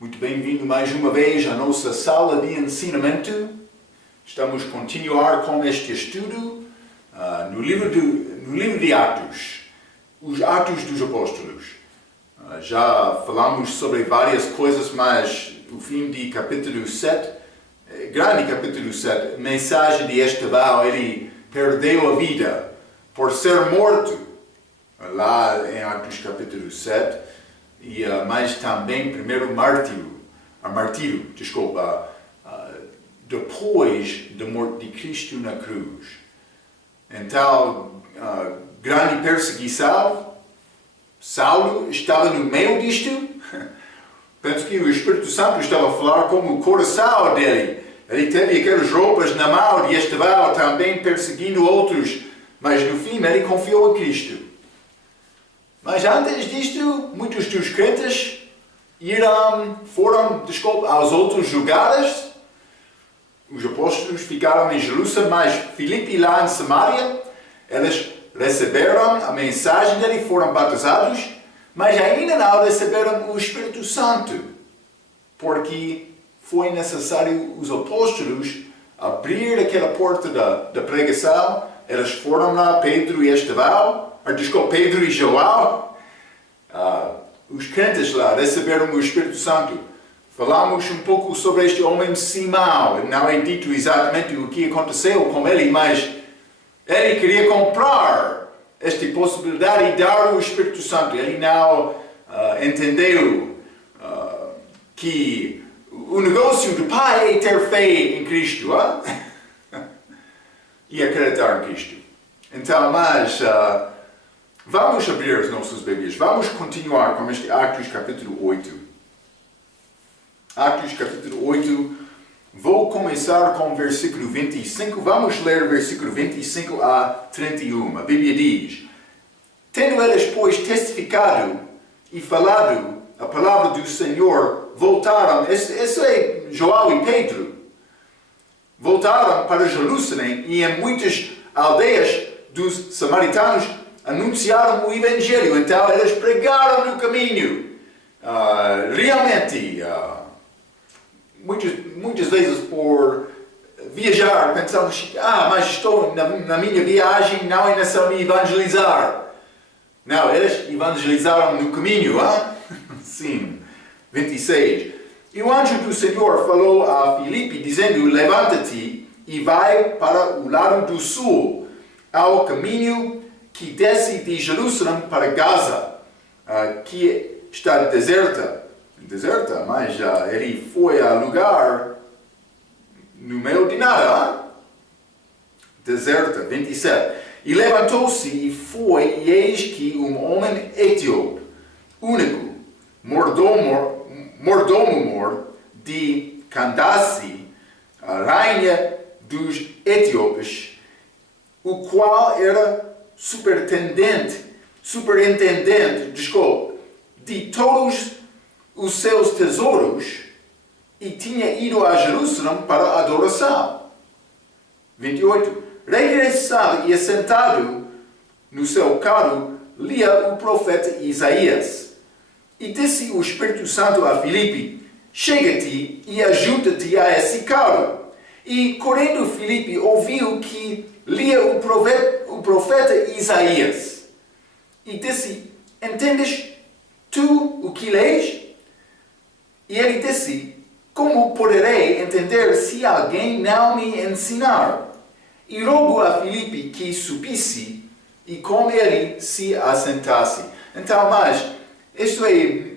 Muito bem-vindo mais uma vez à nossa sala de ensinamento. Estamos a continuar com este estudo no livro de Atos, os Atos dos Apóstolos. Já falamos sobre várias coisas, mas o fim de capítulo 7, grande capítulo 7, a mensagem de Estevão, ele perdeu a vida por ser morto, lá em Atos capítulo 7. Mas também primeiro martírio, depois da morte de Cristo na cruz. Então, grande perseguição, Saulo estava no meio disto. Penso que o Espírito Santo estava a falar como o coração dele. Ele teve aquelas roupas na mão de Estevão também perseguindo outros, mas no fim ele confiou em Cristo. Mas antes disto, muitos dos crentes foram aos outros lugares. Os apóstolos ficaram em Jerusalém, mas Filipe lá em Samaria, eles receberam a mensagem dele, foram batizados, mas ainda não receberam o Espírito Santo, porque foi necessário os apóstolos abrir aquela porta da pregação. Eles foram lá, Pedro e João. Os crentes lá receberam o Espírito Santo. Falamos um pouco sobre este homem Simão. Não é dito exatamente o que aconteceu com ele, mas ele queria comprar esta possibilidade e dar o Espírito Santo. Ele não entendeu que o negócio do Pai é ter fé em Cristo e acreditar em Cristo. Então, mas vamos abrir as nossas Bíblias. Vamos continuar com este Atos capítulo 8. Atos capítulo 8. Vou começar com o versículo 25. Vamos ler o versículo 25 a 31. A Bíblia diz: Tendo eles, pois, testificado e falado a palavra do Senhor, voltaram. Isso é João e Pedro. Voltaram para Jerusalém e em muitas aldeias dos samaritanos anunciaram o Evangelho. Então eles pregaram no caminho. Realmente, muitas vezes por viajar, pensamos, mas estou na minha viagem, não é necessário me evangelizar. Não, eles evangelizaram no caminho. Sim. 26. E o anjo do Senhor falou a Filipe, dizendo: Levanta-te e vai para o lado do sul, ao caminho que desce de Jerusalém para Gaza, que está deserta, mas ele foi a lugar no meio de nada. Deserta, 27. E levantou-se e foi, e eis que um homem etíope, único, mordomo de Candace, a rainha dos etíopes, o qual era superintendente, de todos os seus tesouros, e tinha ido a Jerusalém para a adoração. 28. Regressado e assentado no seu carro, lia o profeta Isaías. E disse o Espírito Santo a Filipe: Chega-te e ajuda-te a esse carro. E correndo Filipe ouviu que lia o profeta Isaías. E disse: Entendes tu o que lês? E ele disse: Como poderei entender se alguém não me ensinar? E rogo a Filipe que subisse e com ele se assentasse. Então, mas isto é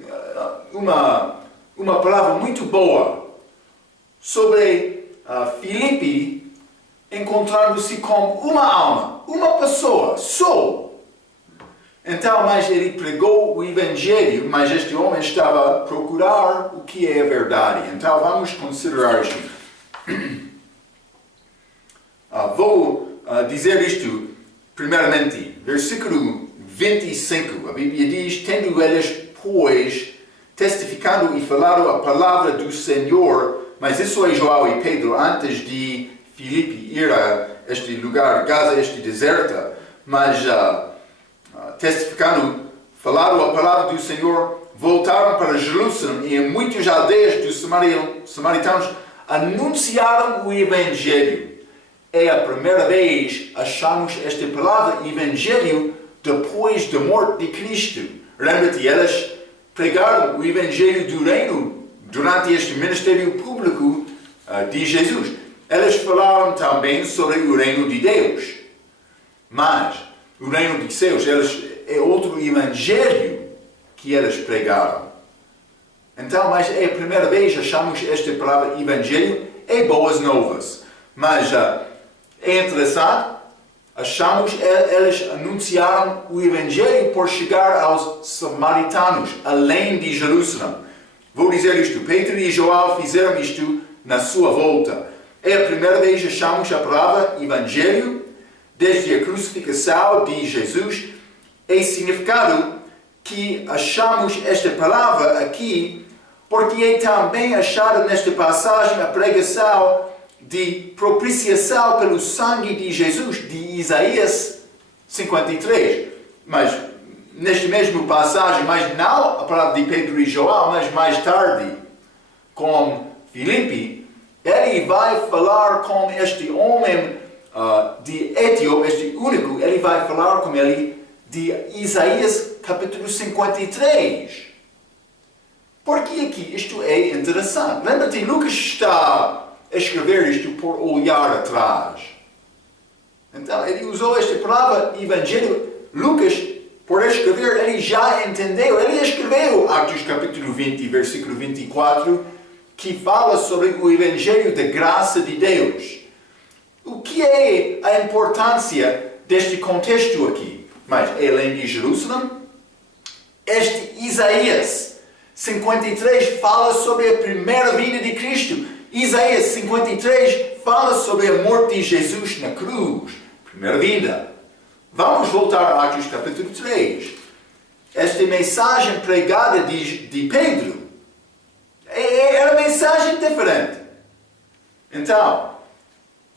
uma palavra muito boa sobre Filipe encontrando-se com uma alma, uma pessoa, só. Então, mas ele pregou o Evangelho, mas este homem estava a procurar o que é a verdade. Então, vamos considerar isto. Vou dizer isto primeiramente. Versículo 25. A Bíblia diz: Tendo eles, pois, testificado e falado a palavra do Senhor. Mas isso é João e Pedro, antes de Filipe ir a este lugar, Gaza, este deserto. Mas testificando, falaram a palavra do Senhor, voltaram para Jerusalém e em muitas aldeias dos samaritanos anunciaram o Evangelho. É a primeira vez achamos esta palavra Evangelho depois da morte de Cristo. Lembra-te, elas pregaram o Evangelho do Reino durante este ministério público de Jesus. Elas falaram também sobre o Reino de Deus. Mas o Reino de Deus é outro Evangelho que elas pregaram. Então, mas é a primeira vez que achamos esta palavra Evangelho, é boas novas. Mas é interessante, achamos elas anunciaram o Evangelho por chegar aos samaritanos, além de Jerusalém. Vou dizer isto, Pedro e João fizeram isto na sua volta. É a primeira vez que achamos a palavra Evangelho, desde a crucificação de Jesus. É significado que achamos esta palavra aqui, porque é também achada nesta passagem a pregação de propiciação pelo sangue de Jesus, de Isaías 53. Mas, nesta mesma passagem, mas não a palavra de Pedro e João, mas mais tarde, com Filipe, ele vai falar com este homem de Etíope, este único, ele vai falar com ele de Isaías capítulo 53. Porque aqui isto é interessante. Lembra-te, Lucas está a escrever isto por olhar atrás. Então, ele usou esta palavra Evangelho. Lucas, por escrever, ele já entendeu. Ele escreveu Atos capítulo 20, versículo 24, que fala sobre o Evangelho da graça de Deus. O que é a importância deste contexto aqui? Mas, além de Jerusalém, este Isaías 53 fala sobre a primeira vinda de Cristo. Isaías 53 fala sobre a morte de Jesus na cruz. Primeira vinda. Vamos voltar a Atos capítulo 3. Esta mensagem pregada de Pedro era uma mensagem diferente. Então,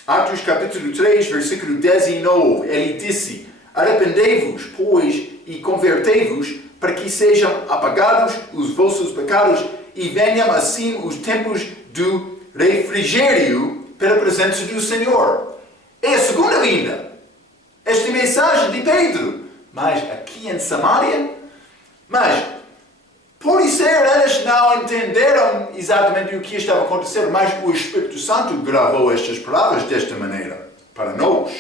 Atos capítulo 3, versículo 19, ele disse: arrependei-vos, pois, e convertei-vos, para que sejam apagados os vossos pecados e venham assim os tempos do refrigério para a presença do Senhor. É a segunda vinda. Esta mensagem de Pedro. Mas aqui em Samaria, pode ser elas não entenderam exatamente o que estava acontecendo, mas o Espírito Santo gravou estas palavras desta maneira para nós.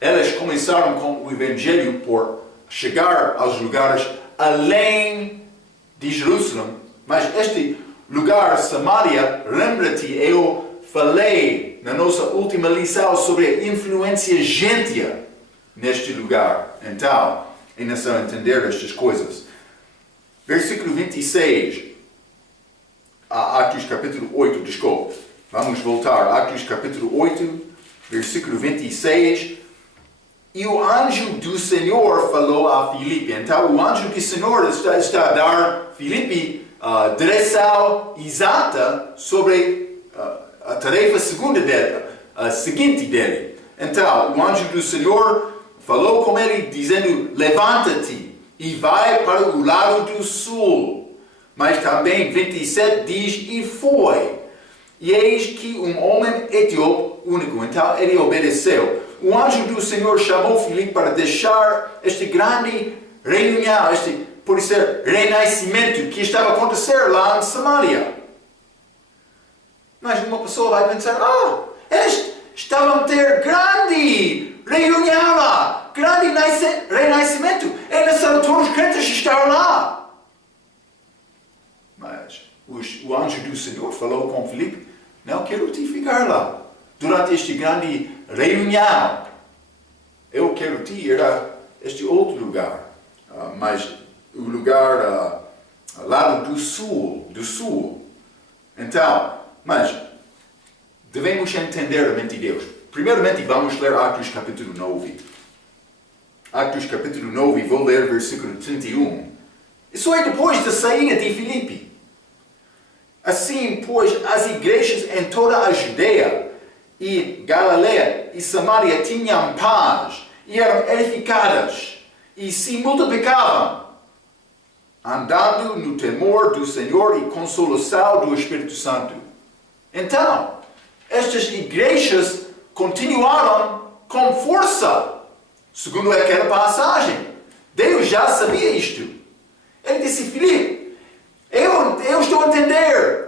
Elas começaram com o Evangelho por chegar aos lugares além de Jerusalém. Mas este lugar, Samaria, lembra-te, eu falei na nossa última lição sobre a influência gentia neste lugar. Então, é necessário entender estas coisas. Versículo 26, Atos capítulo 8, desculpe. Vamos voltar, Atos capítulo 8, versículo 26. E o anjo do Senhor falou a Filipe. Então, o anjo do Senhor está a dar a Filipe direção exata sobre a tarefa seguinte dele. Então, o anjo do Senhor falou com ele, dizendo: levanta-te e vai para o lado do sul. Mas também 27 diz: e foi. E eis que um homem etíope único. Então, ele obedeceu. O anjo do Senhor chamou Filipe para deixar este grande reunião, por ser renascimento que estava a acontecer lá em Samaria. Mas uma pessoa vai pensar: eles estavam a ter grande reunião lá, grande renascimento. É necessário todos os crentes estar lá. Mas o anjo do Senhor falou com Filipe: não quero te ficar lá durante este grande reunião. Eu quero te ir a este outro lugar, mas o lugar lado do sul. Então, mas devemos entender a mente de Deus. Primeiramente, vamos ler Atos capítulo 9. Atos capítulo 9, vou ler versículo 31. Isso é depois da saída de Filipe. Assim, pois, as igrejas em toda a Judeia e Galileia e Samaria tinham paz e eram edificadas e se multiplicavam. andando no temor do Senhor e consolação do Espírito Santo. Então, estas igrejas continuaram com força, segundo aquela passagem. Deus já sabia isto. Ele disse, Filipe, eu estou a entender.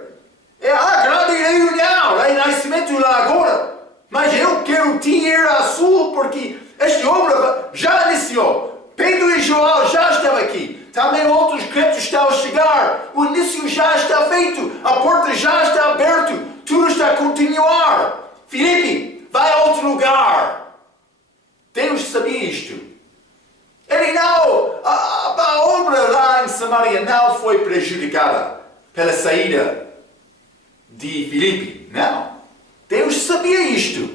É a grande reunião, renascimento lá agora. Mas eu quero te ir a sul porque esta obra já iniciou. Pedro e João já estavam aqui. Também outros crentes estão a chegar. O início já está feito. A porta já está aberta. Tudo está a continuar. Filipe, vai a outro lugar. Deus sabia isto. Ele não, a obra lá em Samaria não foi prejudicada pela saída de Filipe. Não. Deus sabia isto.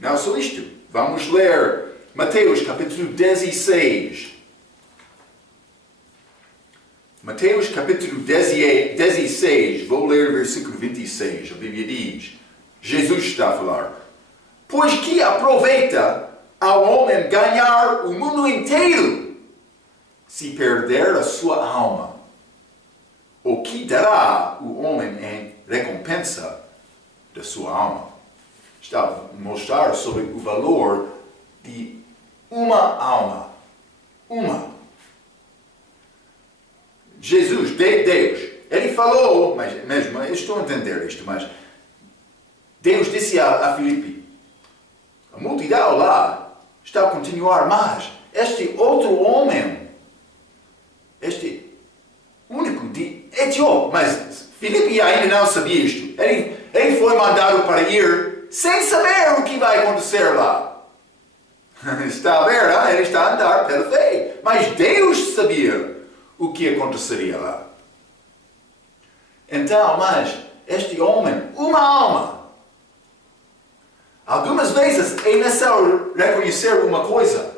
Não só isto. Vamos ler Mateus capítulo 16. Mateus capítulo 16, vou ler o versículo 26. A Bíblia diz, Jesus está a falar. Pois que aproveita ao homem ganhar o mundo inteiro, se perder a sua alma? O que dará o homem em recompensa da sua alma? Está a mostrar sobre o valor de uma alma. Uma. Jesus, Deus, ele falou, mas mesmo, eu estou a entender isto, mas Deus disse a Filipe, a multidão lá está a continuar, mas este outro homem, este único de Etiópia, mas Filipe ainda não sabia isto. Ele foi mandado para ir sem saber o que vai acontecer lá. Está a ver, ele está a andar pela fé. Mas Deus sabia o que aconteceria lá. Então, mas este homem, uma alma. Algumas vezes é necessário reconhecer uma coisa.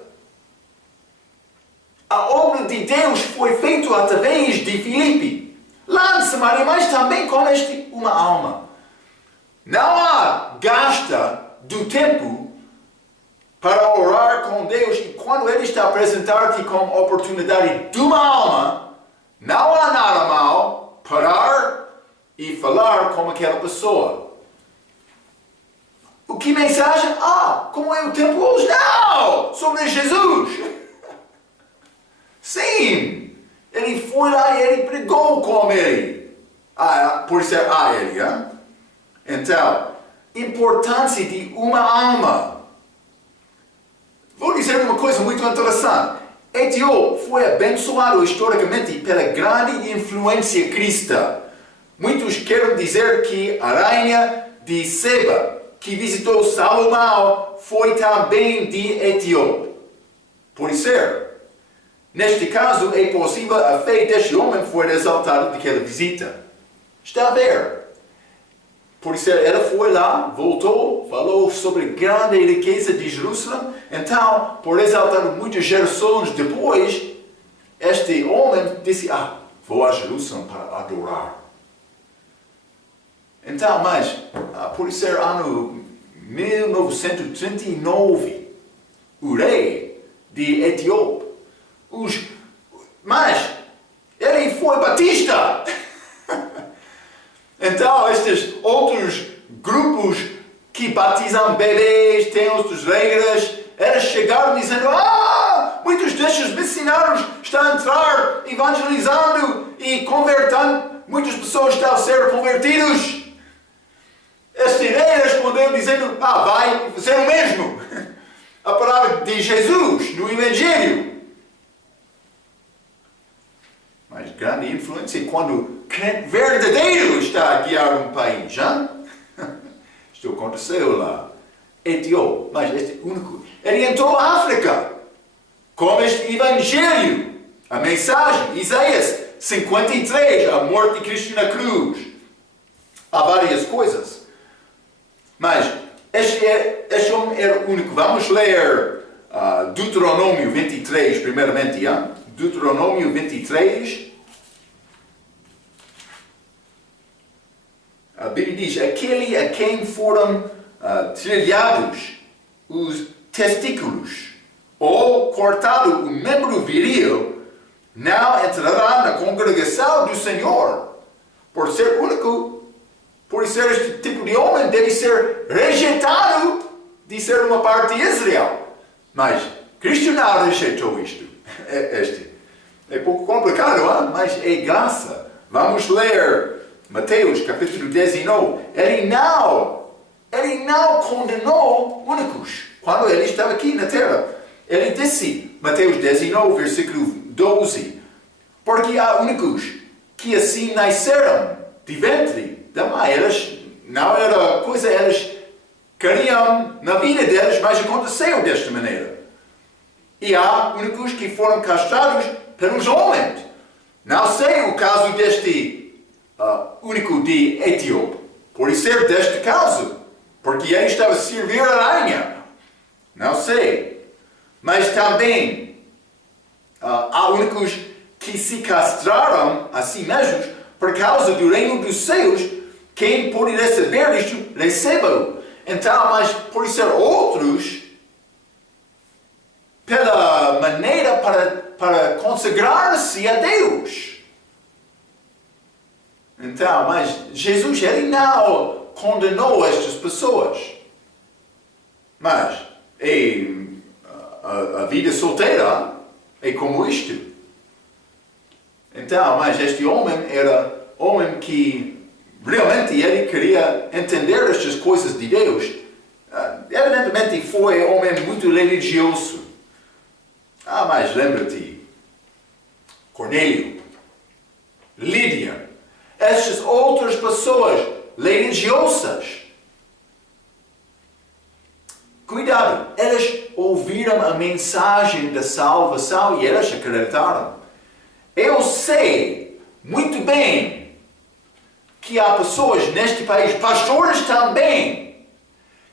A obra de Deus foi feita através de Filipe, lá em Samaria, mas também com uma alma. Não há gasta do tempo para orar com Deus e quando Ele está a apresentar-te como oportunidade de uma alma, não há nada mal parar e falar com aquela pessoa. O que mensagem? Como é o tempo hoje? Não! Sobre Jesus! Sim! Ele foi lá e ele pregou com ele. Por ser ele, hein? Então, importância de uma alma. Vou dizer uma coisa muito interessante. Etiópia foi abençoado historicamente pela grande influência cristã. Muitos querem dizer que a rainha de Seba, que visitou Salomão, foi também de Etiópia. Por ser, neste caso, é possível a fé deste homem foi exaltada daquela visita. Está a ver? Por isso, ela foi lá, voltou, falou sobre a grande riqueza de Jerusalém. Então, por exaltar muitas gerações depois, este homem disse, vou a Jerusalém para adorar. Então, mas, por ser ano 1939, o rei de Etiópia, mas ele foi batista. Então, estes outros grupos que batizam bebês, têm outras regras, eles chegaram dizendo, muitos destes missionários estão a entrar evangelizando e convertendo, muitas pessoas estão a ser convertidas. Este rei respondeu dizendo, vai ser o mesmo. A palavra de Jesus no Evangelho. Mas grande influência quando o crente verdadeiro está a guiar um país. Isto aconteceu lá. Etiópia, mas este único. Ele entrou na África com este Evangelho. A mensagem, Isaías 53, a morte de Cristo na cruz. Há várias coisas. Mas este homem era único. Vamos ler Deuteronômio 23, primeiramente. Deuteronômio 23. A Bíblia diz, aquele a quem foram trilhados os testículos, ou cortado o membro viril, não entrará na congregação do Senhor. Por ser único, por ser este tipo de homem, deve ser rejeitado de ser uma parte de Israel. Mas Cristo não rejeitou isto. É pouco complicado, hein? Mas é graça. Vamos ler Mateus capítulo 19. Ele não condenou únicos quando ele estava aqui na terra. Ele disse, Mateus 19, versículo 12, porque há únicos que assim nasceram de ventre da mãe. Eles não era coisa, eles queriam na vida deles, mas aconteceu desta maneira. E há únicos que foram castrados pelos homens. Não sei o caso deste único de Etíope. Pode ser deste caso, porque ele estava a servir a rainha. Não sei. Mas também há únicos que se castraram a si mesmos por causa do reino dos céus. Quem pode receber isto, receba-o. Então, mas pode ser outros pela maneira para consagrar-se a Deus. Então, mas Jesus, ele não condenou estas pessoas. Mas a vida solteira é como isto. Então, mas este homem era homem que realmente ele queria entender estas coisas de Deus. Evidentemente foi um homem muito religioso. Mas lembra-te, Cornélio, Lídia, estas outras pessoas religiosas. Cuidado, eles ouviram a mensagem da salvação e eles acreditaram. Eu sei muito bem que há pessoas neste país, pastores também,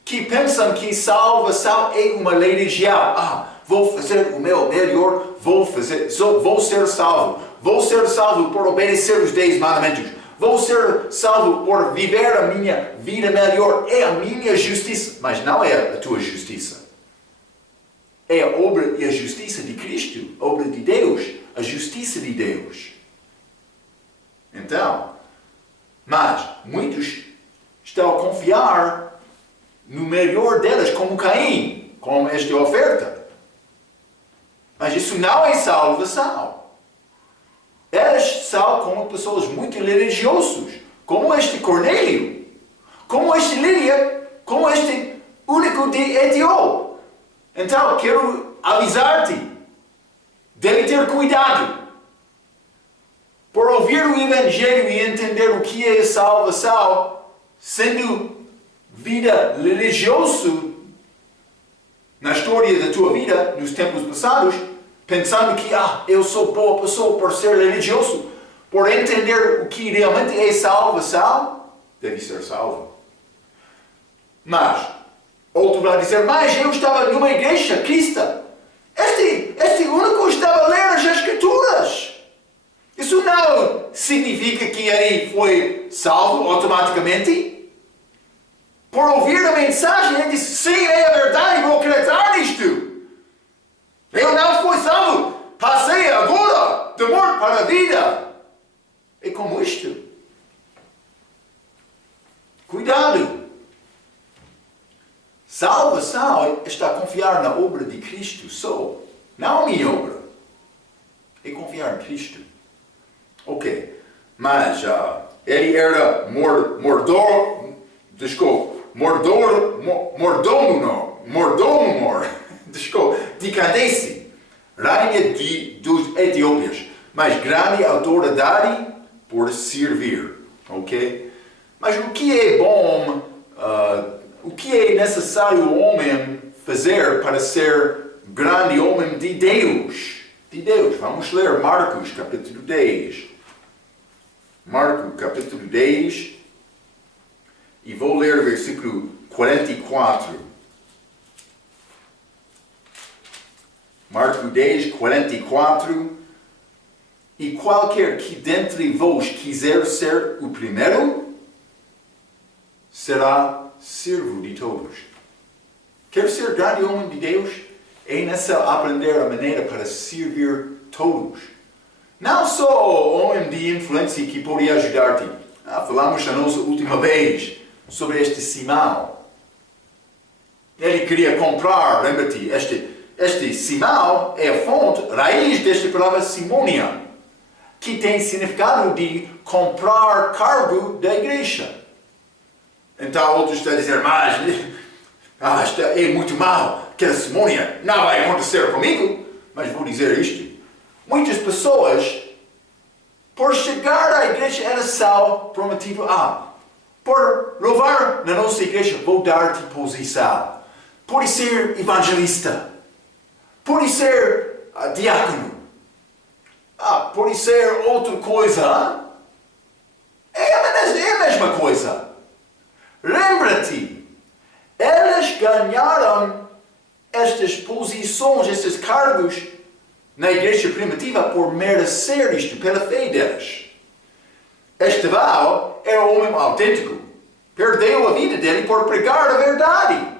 que pensam que salvação é uma religião. Vou fazer o meu melhor, vou ser salvo. Vou ser salvo por obedecer os 10 mandamentos. Vou ser salvo por viver a minha vida melhor. É a minha justiça. Mas não é a tua justiça. É a obra e a justiça de Cristo. A obra de Deus. A justiça de Deus. Então, mas muitos estão a confiar no melhor deles, como Caim, com esta oferta. Mas isso não é salvação. Eles são como pessoas muito religiosas, como este Cornélio, como este Lídia, como este único de Etíope. Então, quero avisar-te, deve ter cuidado por ouvir o Evangelho e entender o que é salvação, sendo vida religiosa na história da tua vida, nos tempos passados, pensando que eu sou boa pessoa por ser religioso, por entender o que realmente é salvação, deve ser salvo. Mas, outro vai dizer, mas eu estava numa igreja cristã. Este único estava a ler as Escrituras. Isso não significa que ele foi salvo automaticamente. Por ouvir a mensagem, ele disse, sim, é a verdade, vou acreditar nisto. Eu não fui salvo, passei agora de morte para a vida. É como isto. Cuidado. Salvação está a confiar na obra de Cristo só, não a minha obra. É confiar em Cristo. Ok, mas ele era mordomo de Candace, rainha dos Etiópias, mas grande autoridade por servir, ok? Mas o que é bom, o que é necessário o homem fazer para ser grande homem de Deus? De Deus. Vamos ler Marcos capítulo 10. Marcos capítulo 10 e vou ler o versículo 44. Marcos 10, 44. E qualquer que dentre vós quiser ser o primeiro, será servo de todos. Quer ser grande homem de Deus? É necessário aprender a maneira para servir todos. Não só homem de influência que pode ajudar-te. Falamos a nossa última vez sobre este Simão. Ele queria comprar, lembra-te, este Simão é a fonte, raiz desta palavra Simônia, que tem significado de comprar cargo da igreja. Então outros estão a dizer, mas isto é muito mal, aquela Simônia não vai acontecer comigo. Mas vou dizer isto, muitas pessoas, por chegar à igreja, elas são prometido, por louvar na nossa igreja, vou dar-te posição. Pode ser evangelista, pode ser diácono, pode ser outra coisa. É a mesma coisa. Lembra-te, elas ganharam estas posições, estes cargos na igreja primitiva por merecer isto, pela fé delas. Estevão era um homem autêntico. Perdeu a vida dele por pregar a verdade.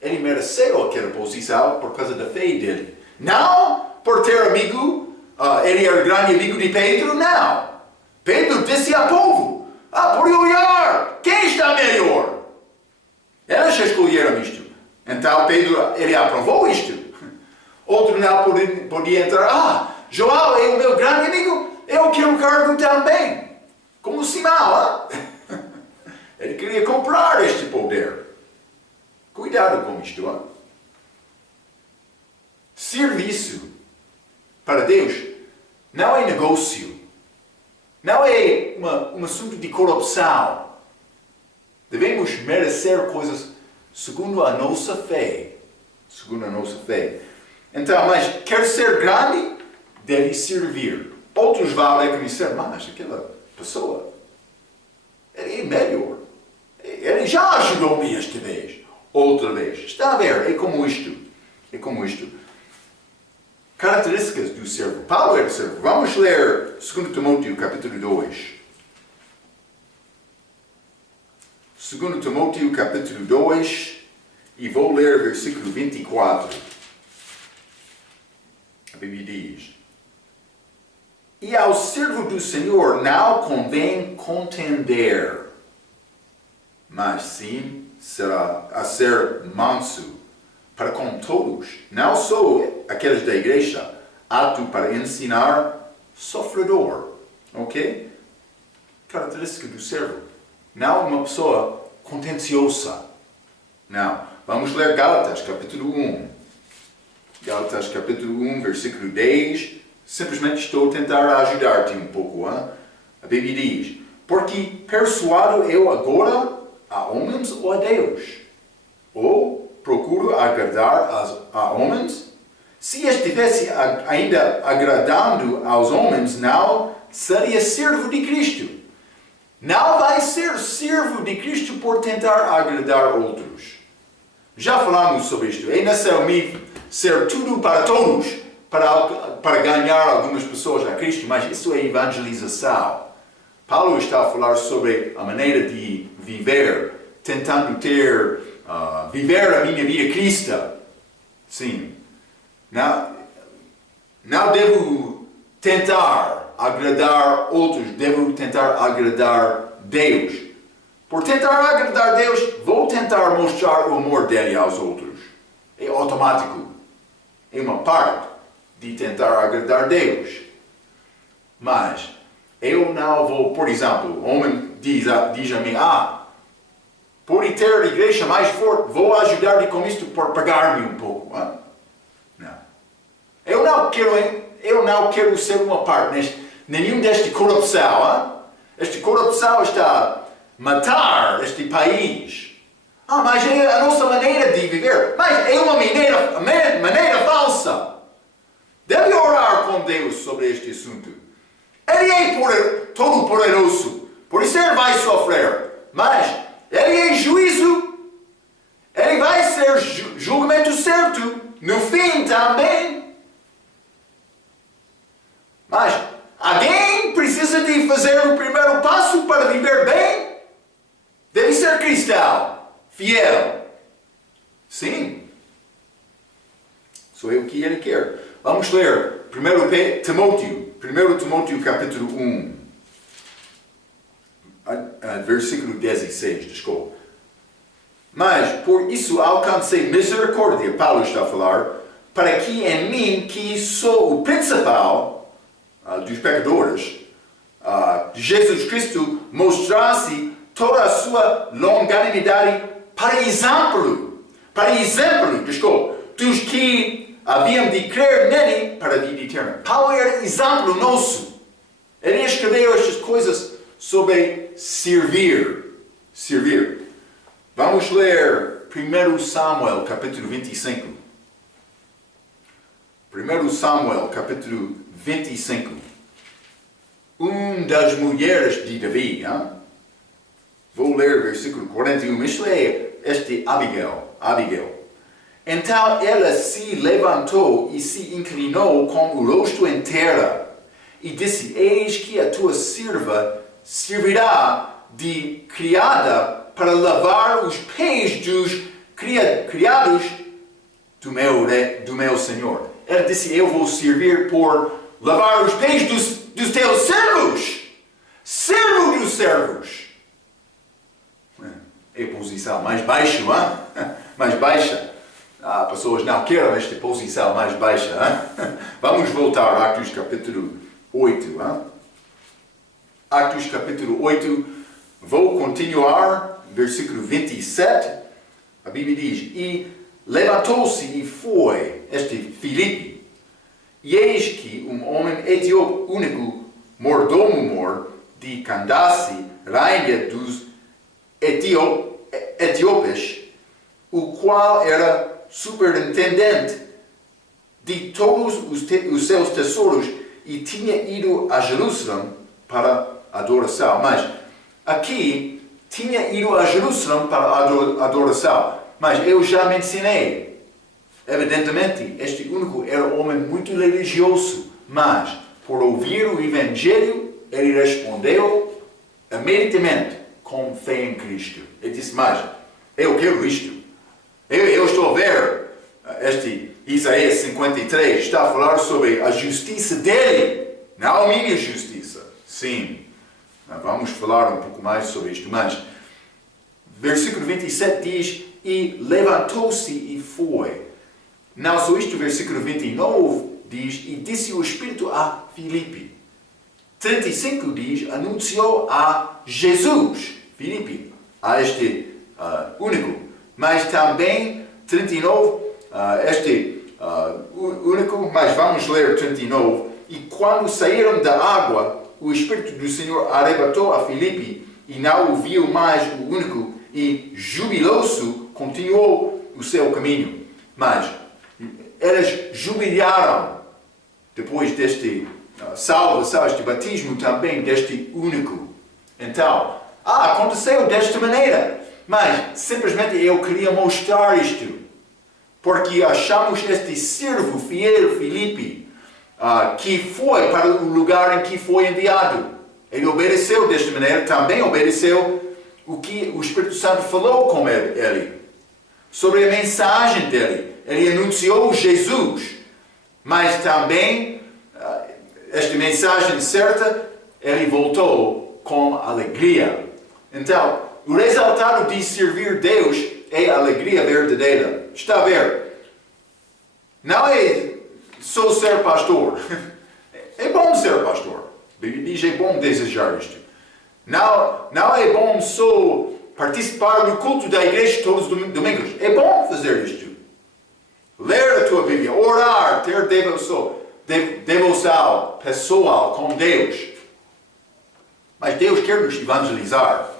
Ele mereceu aquela posição por causa da fé dele. Não por ter amigo, ele era grande amigo de Pedro, não. Pedro disse ao povo, por olhar, quem está melhor? Elas escolheram isto. Então Pedro, ele aprovou isto. Outro não podia entrar, João é o meu grande amigo, eu quero o cargo também. Como Simão, Ele queria comprar este poder. Cuidado com isto. Serviço para Deus não é negócio. Não é um assunto de corrupção. Devemos merecer coisas segundo a nossa fé. Segundo a nossa fé. Então, mas quer ser grande, deve servir. Outros vão reconhecer, mas aquela pessoa, ele é melhor. Ele já ajudou-me esta vez. Outra vez. Está a ver? É como isto. É como isto. Características do servo. Paulo era servo. Vamos ler 2 Timóteo capítulo 2. 2 Timóteo capítulo 2 e vou ler versículo 24. A Bíblia diz: E ao servo do Senhor não convém contender, mas sim será a ser manso para com todos, não só aqueles da igreja, apto para ensinar, sofredor. Ok? Característica do servo. Não uma pessoa contenciosa. Não. Vamos ler Gálatas, capítulo 1. Gálatas, capítulo 1, versículo 10. Simplesmente estou a tentar ajudar-te um pouco. Hein? A Bíblia diz: Porque persuado eu agora a homens ou a Deus? Ou procuro agradar a homens? Se estivesse ainda agradando aos homens, não seria servo de Cristo. Não vai ser servo de Cristo por tentar agradar outros. Já falamos sobre isto. É necessário ser tudo para todos, para ganhar algumas pessoas a Cristo, mas isso é evangelização. Paulo está a falar sobre a maneira de viver, tentando viver a minha vida cristã. Sim. Não devo tentar agradar outros, devo tentar agradar Deus. Por tentar agradar Deus, vou tentar mostrar o amor dele aos outros. É automático. É uma parte de tentar agradar Deus. Mas eu não vou, por exemplo, o homem diz a mim, por ter a igreja mais forte, vou ajudar-lhe com isto por pagar-me um pouco. Não. Eu não quero ser uma parte nenhum desta corrupção. Esta corrupção está a matar este país. Mas é a nossa maneira de viver. Mas é uma maneira falsa. Deve orar com Deus sobre este assunto. Ele é todo poderoso. Por isso ele vai sofrer. Mas ele é juízo. Ele vai ser julgamento certo. No fim também. Mas alguém precisa de fazer o primeiro passo para viver bem. Deve ser cristão. Fiel. Sim. Sou eu que ele quer. Vamos ler 1 Timóteo capítulo 1, versículo 16, desculpa. Mas, por isso alcancei misericórdia, Paulo está a falar, para que em mim, que sou o principal dos pecadores, de Jesus Cristo, mostrasse toda a sua longanimidade para exemplo, dos que haviam de crer nele para a vida eterna. Paulo era exemplo nosso. Ele escreveu estas coisas sobre servir. Vamos ler 1 Samuel, capítulo 25. 1 Samuel, capítulo 25. Das mulheres de Davi. Vou ler versículo 41. Isto é Abigail. Então ela se levantou e se inclinou com o rosto em terra e disse: Eis que a tua serva servirá de criada para lavar os pés dos criados do meu Senhor. Ela disse: eu vou servir por lavar os pés dos teus servos. Servo dos servos. É a posição mais baixa, mais baixa. Pessoas não querem esta posição mais baixa. Vamos voltar a Atos capítulo 8. Atos capítulo 8. Vou continuar, versículo 27. A Bíblia diz: E levantou-se e foi, Filipe, e eis que um homem etíope único, mordomo de Candace, rainha dos etíopes, o qual era superintendente de todos os seus tesouros e tinha ido a Jerusalém para adoração. Mas aqui tinha ido a Jerusalém para adoração. Mas eu já mencionei, evidentemente, este único era um homem muito religioso, mas por ouvir o Evangelho, ele respondeu imediatamente com fé em Cristo. Ele disse: mas eu quero isto. Eu estou a ver, Isaías 53 está a falar sobre a justiça dele, não a minha justiça. Sim, vamos falar um pouco mais sobre isto, mas versículo 27 diz: e levantou-se e foi. Não só isto, versículo 29 diz: e disse o Espírito a Filipe. 35 diz: anunciou a Jesus, Filipe, a este único. Mas também 39, único, mas vamos ler 39. E quando saíram da água, o Espírito do Senhor arrebatou a Filipe e não o viu mais o único, e jubilou-se, continuou o seu caminho. Mas eles jubilaram depois deste salvação, este batismo também deste único. Então, aconteceu desta maneira. Mas simplesmente eu queria mostrar isto, porque achamos este servo fiel, Filipe, que foi para o lugar em que foi enviado. Ele obedeceu desta maneira, também obedeceu o que o Espírito Santo falou com ele, sobre a mensagem dele. Ele anunciou Jesus, mas também esta mensagem certa, ele voltou com alegria. Então, o resultado de servir Deus é a alegria verdadeira. Está a ver? Não é só ser pastor. É bom ser pastor. A Bíblia diz que é bom desejar isto. Não é bom só participar do culto da igreja todos os domingos. É bom fazer isto. Ler a tua Bíblia, orar, ter devoção pessoal com Deus. Mas Deus quer nos evangelizar.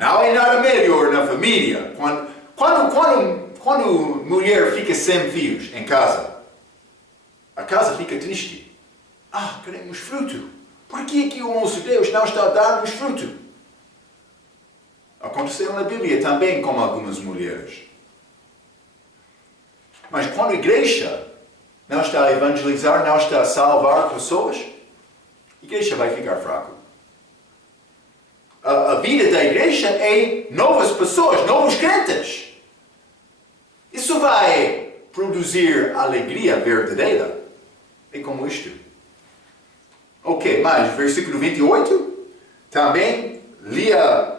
Não é nada melhor na família. Quando mulher fica sem filhos em casa, a casa fica triste. Queremos fruto. Por que o nosso Deus não está a dar-nos fruto? Aconteceu na Bíblia também com algumas mulheres. Mas quando a igreja não está a evangelizar, não está a salvar pessoas, a igreja vai ficar fraca. A vida da igreja é novas pessoas, novos crentes. Isso vai produzir alegria verdadeira. É como isto. Ok, mas versículo 28, também Lia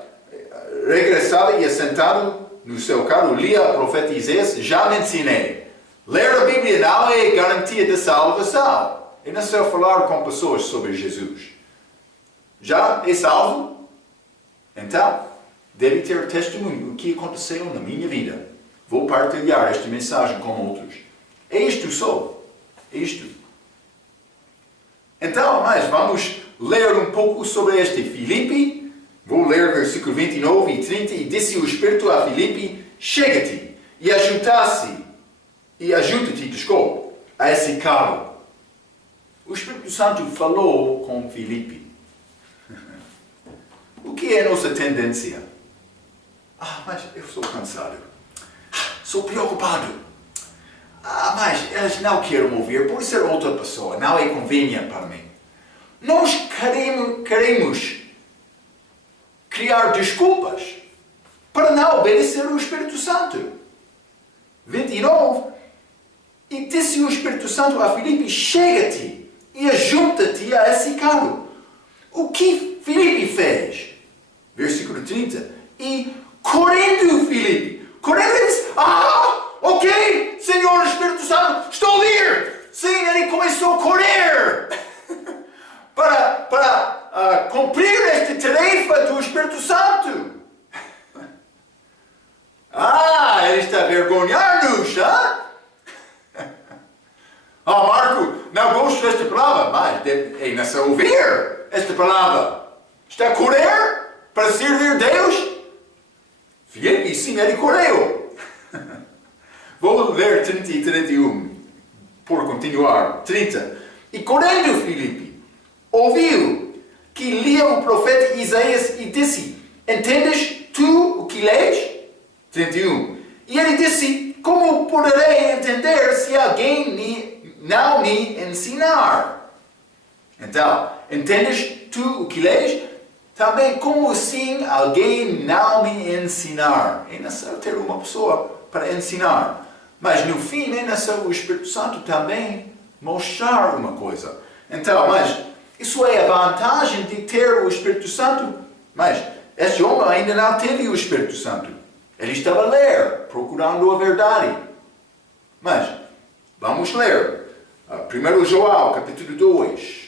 regressava e assentado no seu carro, Lia profeta Isaías, já mencionei. Ler a Bíblia não é garantia de salvação. É necessário falar com pessoas sobre Jesus. Já é salvo? Então, deve ter testemunho do que aconteceu na minha vida. Vou partilhar esta mensagem com outros. É isto só. É isto. Então, mas vamos ler um pouco sobre este Filipe. Vou ler versículo 29 e 30. E disse o Espírito a Filipe, chega-te e ajuda-te, a esse carro. O Espírito Santo falou com Filipe. O que é a nossa tendência? Mas eu sou cansado. Sou preocupado. Mas eles não querem ouvir por ser outra pessoa. Não é conveniente para mim. Nós queremos criar desculpas para não obedecer ao Espírito Santo. 29. E disse o Espírito Santo a Filipe, chega-te e ajunta-te a esse carro. O que Filipe fez? Versículo 30. E correndo Filipe, ele disse, ok, Senhor Espírito Santo, estou a ir. Sim, ele começou a correr para cumprir esta tarefa do Espírito Santo. Ele está a vergonhar-nos, Marco, não gosto desta palavra, mas é necessário ouvir esta palavra. Está a correr para servir Deus? Filipe, sim, ele correu. Vou ler 30 e 31, por continuar. 30. E correndo Filipe, ouviu que lia o profeta Isaías e disse, entendes tu o que lês? 31. E ele disse, como poderei entender se alguém não me ensinar? Então, entendes tu o que lês? Também, como assim alguém não me ensinar? É necessário ter uma pessoa para ensinar. Mas no fim, é necessário o Espírito Santo também mostrar uma coisa. Então, mas isso é a vantagem de ter o Espírito Santo. Mas este homem ainda não teve o Espírito Santo. Ele estava a ler, procurando a verdade. Mas, vamos ler. 1 João, capítulo 2.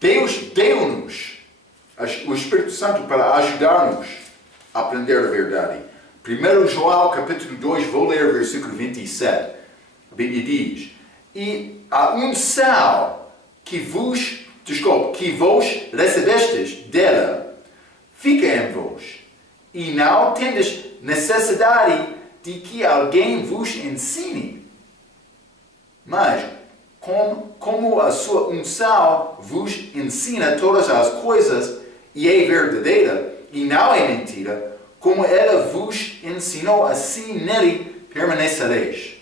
Deus deu-nos o Espírito Santo para ajudar-nos a aprender a verdade. 1 João, capítulo 2, vou ler o versículo 27. A Bíblia diz, e a unção que vos recebestes dela, fica em vos, e não tendes necessidade de que alguém vos ensine. Mas, como a sua unção vos ensina todas as coisas e é verdadeira e não é mentira, como ela vos ensinou, assim nele permanecereis.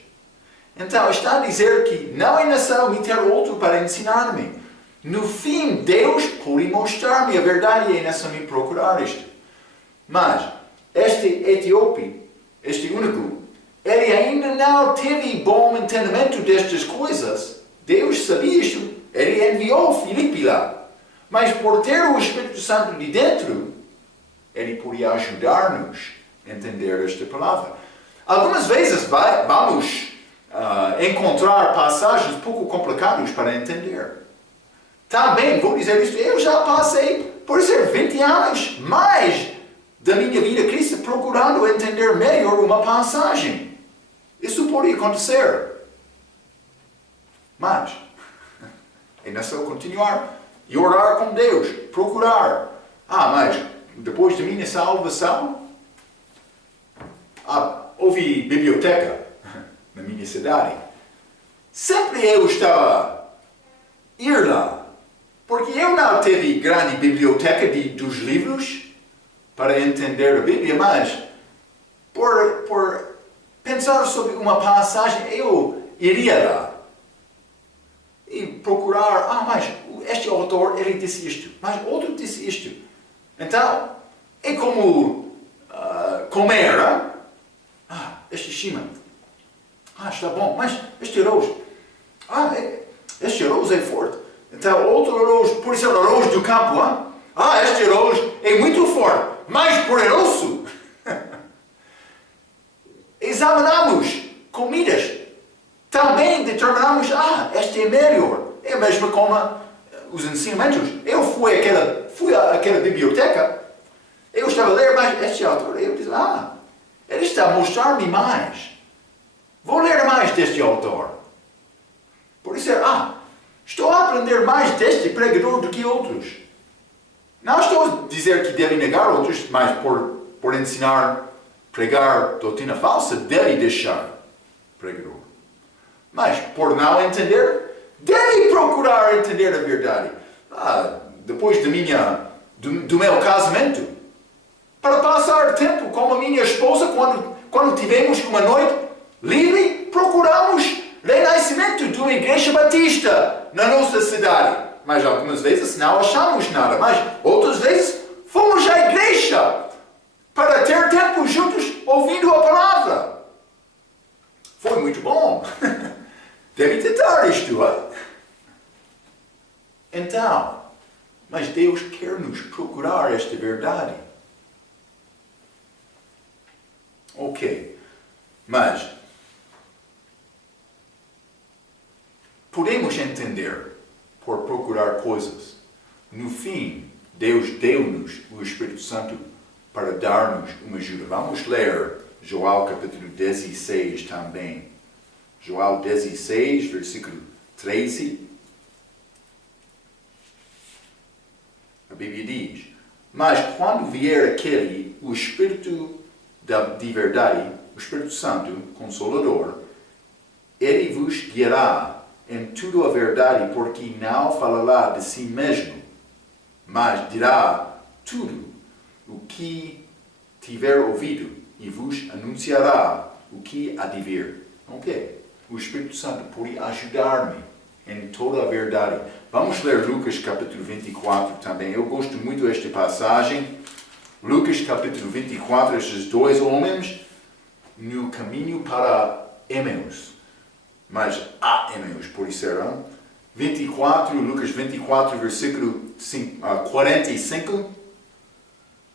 Então, está a dizer que não é necessário me ter outro para ensinar-me. No fim, Deus pode mostrar-me a verdade e é necessário me procurar isto. Mas, este etíope, este único, ele ainda não teve bom entendimento destas coisas. Deus sabia isto. Ele enviou Filipe lá. Mas por ter o Espírito Santo de dentro, ele podia ajudar-nos a entender esta palavra. Algumas vezes vamos encontrar passagens pouco complicadas para entender. Também vou dizer isto, eu já passei por ser 20 anos mais da minha vida cristã procurando entender melhor uma passagem. Isso pode acontecer. Mas é necessário continuar e orar com Deus, procurar. Mas depois da minha salvação, houve biblioteca na minha cidade. Sempre eu estava a ir lá, porque eu não tive grande biblioteca dos livros para entender a Bíblia, mas por pensar sobre uma passagem, eu iria lá e procurar, mas este autor, ele disse isto, mas outro disse isto. Então, é como comer, este Shima, Está bom, mas este arroz, este arroz é forte. Então, outro arroz, por isso é o arroz do campo, este arroz é muito forte, mais poderoso. Examinamos comidas, também determinamos, este é melhor. É mesmo como os ensinamentos. Eu fui àquela biblioteca, eu estava a ler, mas este autor, eu disse, ele está a mostrar-me mais. Vou ler mais deste autor. Por isso, estou a aprender mais deste pregador do que outros. Não estou a dizer que deve negar outros, mas por ensinar, pregar doutrina falsa, deve deixar pregador. Mas por não entender, deve procurar entender a verdade. Depois do meu casamento, para passar tempo com a minha esposa, quando tivemos uma noite livre, procuramos renascimento de uma igreja batista na nossa cidade. Mas algumas vezes não achamos nada. Mas outras vezes fomos à igreja para ter tempo juntos ouvindo a palavra. Foi muito bom. Deve tentar isto, Então, mas Deus quer nos procurar esta verdade. Ok, mas podemos entender por procurar coisas. No fim, Deus deu-nos o Espírito Santo para dar-nos uma ajuda. Vamos ler João capítulo 16 também. João 16, versículo 13. A Bíblia diz: mas quando vier aquele, o Espírito de verdade, o Espírito Santo, Consolador, ele vos guiará em tudo a verdade, porque não falará de si mesmo, mas dirá tudo o que tiver ouvido e vos anunciará o que há de vir. Ok? O Espírito Santo pode ajudar-me em toda a verdade. Vamos ler Lucas capítulo 24 também. Eu gosto muito desta passagem. Lucas capítulo 24, estes dois homens no caminho para Emaús. Mas a Emaús, por isso era 24, Lucas 24, versículo 45.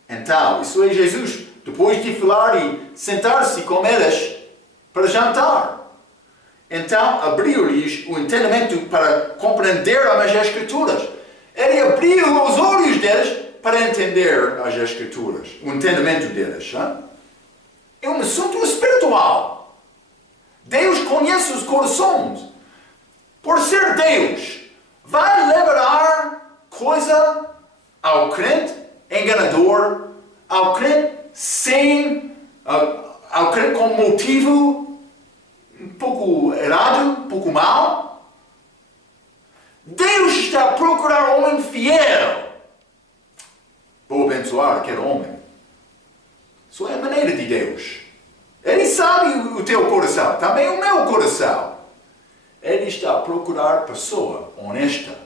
Então, isso é Jesus, depois de falar e sentar-se com eles para jantar. Então, abriu-lhes o entendimento para compreender as Escrituras. Ele abriu os olhos deles para entender as Escrituras, o entendimento deles. É um assunto espiritual. Deus conhece os corações. Por ser Deus, vai levar coisa ao crente enganador, ao crente ao crente com motivo um pouco errado, um pouco mau. Deus está a procurar um homem fiel. Vou abençoar aquele homem. Isso é a maneira de Deus. Ele sabe o teu coração, também o meu coração. Ele está a procurar pessoa honesta,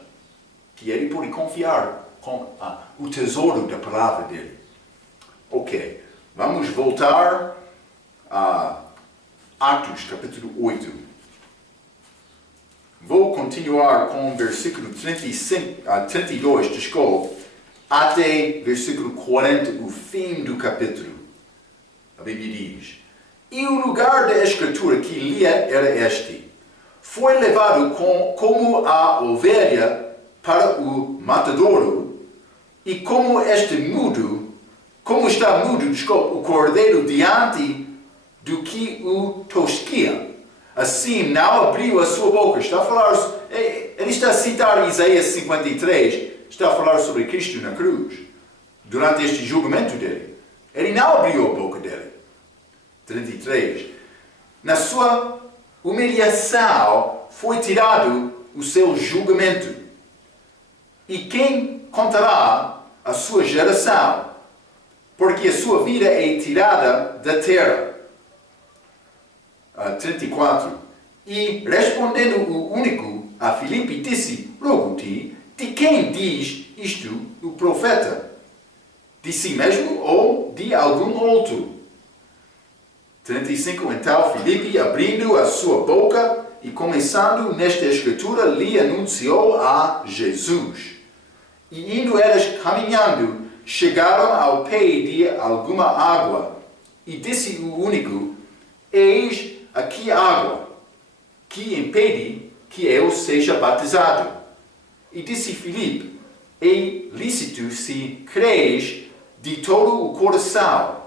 que ele pode confiar com o tesouro da palavra dele. Ok, vamos voltar a Atos, capítulo 8. Vou continuar com o versículo 32, desculpe, até versículo 40, o fim do capítulo. A Bíblia diz: e o lugar da escritura que lia era este: foi levado como a ovelha para o matadouro, e como está mudo, o cordeiro diante do que o tosquia, assim não abriu a sua boca. Ele está a citar Isaías 53, está a falar sobre Cristo na cruz, durante este julgamento dele. Ele não abriu a boca dele. 33. Na sua humilhação foi tirado o seu julgamento. E quem contará a sua geração? Porque a sua vida é tirada da terra. 34. E respondendo o único a Filipe, disse: rogo-te, de quem diz isto o profeta? De si mesmo ou de algum outro? 35. Então Filipe, abrindo a sua boca e começando nesta escritura, lhe anunciou a Jesus. E indo eles caminhando, chegaram ao pé de alguma água. E disse o único: eis aqui água, que impede que eu seja batizado. E disse Filipe: é lícito se crees de todo o coração.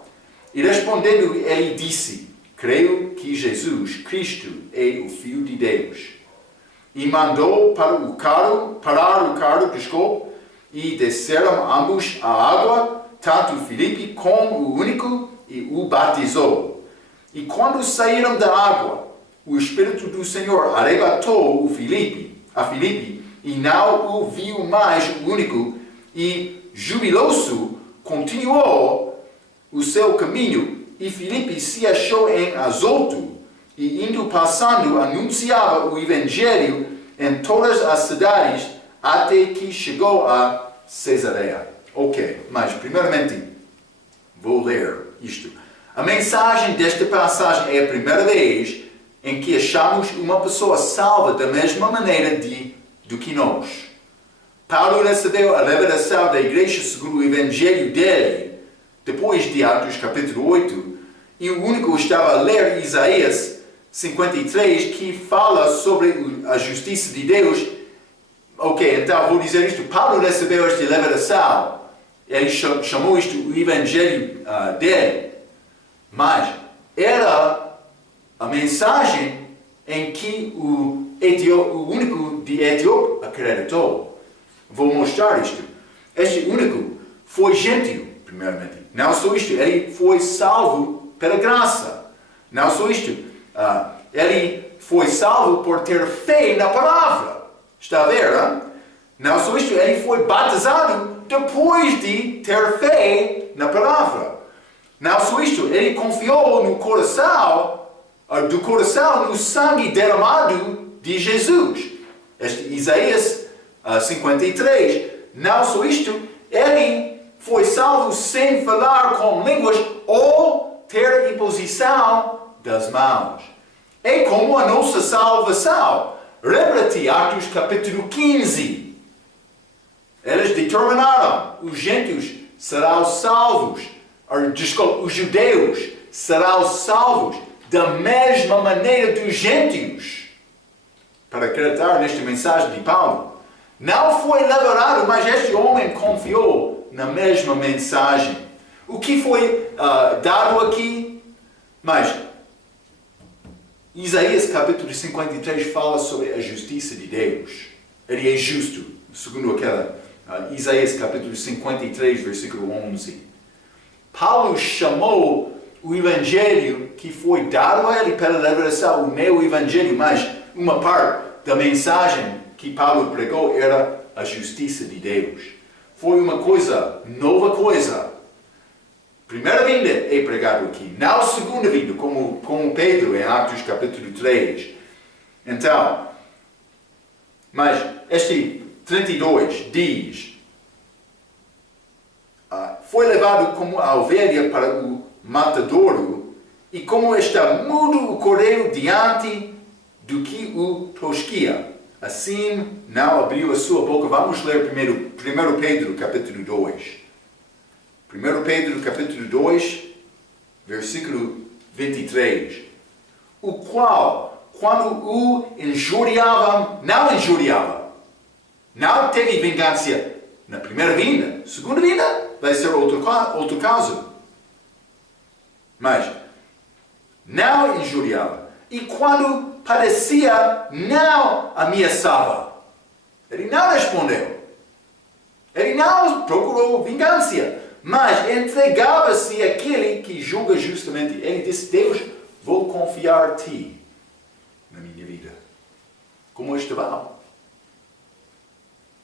E respondendo ele disse: creio que Jesus Cristo é o Filho de Deus. E mandou parar o carro, e desceram ambos a água, tanto Filipe como o único, e o batizou. E quando saíram da água, o Espírito do Senhor arrebatou a Filipe, e não o viu mais o único, e jubiloso continuou o seu caminho. E Filipe se achou em Azoto, e indo passando, anunciava o Evangelho em todas as cidades, até que chegou a Cesareia. Ok, mas primeiramente, vou ler isto. A mensagem desta passagem é a primeira vez em que achamos uma pessoa salva da mesma maneira do que nós. Paulo recebeu a revelação da igreja segundo o Evangelho dele, depois de Atos capítulo 8, e o único estava a ler Isaías 53, que fala sobre a justiça de Deus. Ok, então vou dizer isto. Paulo recebeu esta revelação. Ele chamou isto o Evangelho dele. Mas era a mensagem em que o único de Etiópia acreditou. Vou mostrar isto. Este único foi gentio, primeiramente. Não só isto, ele foi salvo pela graça. Não só isto, ele foi salvo por ter fé na palavra. Está a ver? Hein? Não só isto, ele foi batizado depois de ter fé na palavra. Não só isto, ele confiou do coração no sangue derramado de Jesus. Este Isaías 53. Não só isto, ele foi salvo sem falar com línguas ou ter imposição das mãos. É como a nossa salvação. Lembra-te, Atos capítulo 15. Eles determinaram, os gentios serão salvos. Os judeus serão salvos da mesma maneira dos gentios. Para acreditar nesta mensagem de Paulo. Não foi liberado, mas este homem confiou na mesma mensagem. O que foi dado aqui? Mas Isaías capítulo 53 fala sobre a justiça de Deus. Ele é justo, segundo Isaías capítulo 53, versículo 11. Paulo chamou o Evangelho que foi dado a ele pela revelação, o meu Evangelho, mas uma parte da mensagem que Paulo pregou era a justiça de Deus. Foi uma nova coisa. Primeira vinda é pregado aqui, não segunda vinda, como Pedro em Atos capítulo 3. Então, mas este 32 diz: foi levado como a ovelha para o matadouro, e como está mudo o cordeiro diante do que o tosquia, assim não abriu a sua boca. Vamos ler primeiro 1 Pedro capítulo 2. 1 Pedro capítulo 2, versículo 23. O qual, quando o injuriavam, não teve vingança na primeira vinda. Segunda vinda vai ser outro caso. Mas não injuriava. E quando padecia, não ameaçava. Ele não respondeu. Ele não procurou vingança. Mas entregava-se àquele que julga justamente. Ele disse: Deus, vou confiar em ti na minha vida. Como estava.